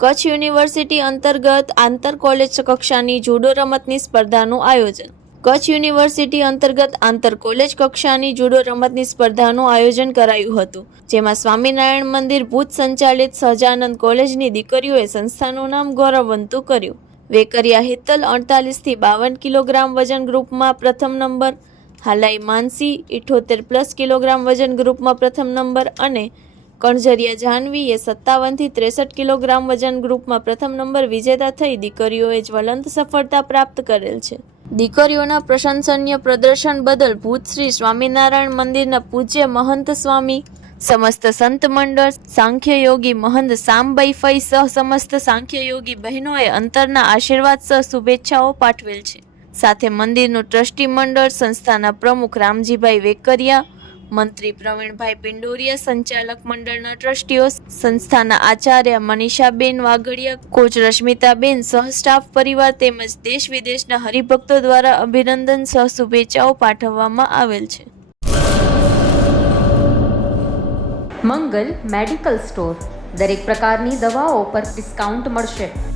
Kutch university અંતર્ગત આંતર college કક્ષાની જુડો રમતની સ્પર્ધાનું આયોજન. કચ્છ યુનિવર્સિટી અંતર્ગત આંતર કોલેજ કક્ષાની જુડો રમતની સ્પર્ધાનું આયોજન કરાયું હતું, જેમાં સ્વામિનારાયણ મંદિર ભૂત સંચાલિત સહજાનંદ કોલેજની દીકરીઓએ સંસ્થાનું નામ ગૌરવવંતું કર્યું. વેકરિયા હિતલ અડતાલીસથી બાવન કિલોગ્રામ વજન ગ્રુપમાં પ્રથમ નંબર, હાલાઈ માનસી ઇઠોતેર પ્લસ કિલોગ્રામ વજન ગ્રુપમાં પ્રથમ નંબર અને કણઝરિયા જાહ્નવીએ સત્તાવનથી ત્રેસઠ કિલોગ્રામ વજન ગ્રુપમાં પ્રથમ નંબર વિજેતા થઈ દીકરીઓએ જ્વલંત સફળતા પ્રાપ્ત કરેલ છે. દીકરીઓના પ્રશંસનીય પ્રદર્શન બદલ ભૂતશ્રી સ્વામિનારાયણ મંદિરના પૂજ્ય મહંત સ્વામી, સમસ્ત સંત મંડળ સાંખ્ય યોગી મહંત સામબાઈ ફઈ સહ સમસ્ત સાંખ્ય યોગી બહેનોએ અંતરના આશીર્વાદ સહ શુભેચ્છાઓ પાઠવેલ છે. સાથે મંદિરનું ટ્રસ્ટી મંડળ સંસ્થાના પ્રમુખ રામજીભાઈ વેકરિયા મંત્રી પ્રવીણભાઈ પિંડોરિયા, સંચાલક મંડળના ટ્રસ્ટીઓ, સંસ્થાના આચાર્ય મનીષાબેન વાઘડિયા, કોચ રશ્મિતાબેન સહ સ્ટાફ પરિવાર તેમજ દેશ વિદેશના હરિભક્તો દ્વારા અભિનંદન સહ શુભેચ્છાઓ પાઠવવામાં આવેલ છે. Mangal medical store. દરેક પ્રકારની દવાઓ પર ડિસ્કાઉન્ટ મળશે.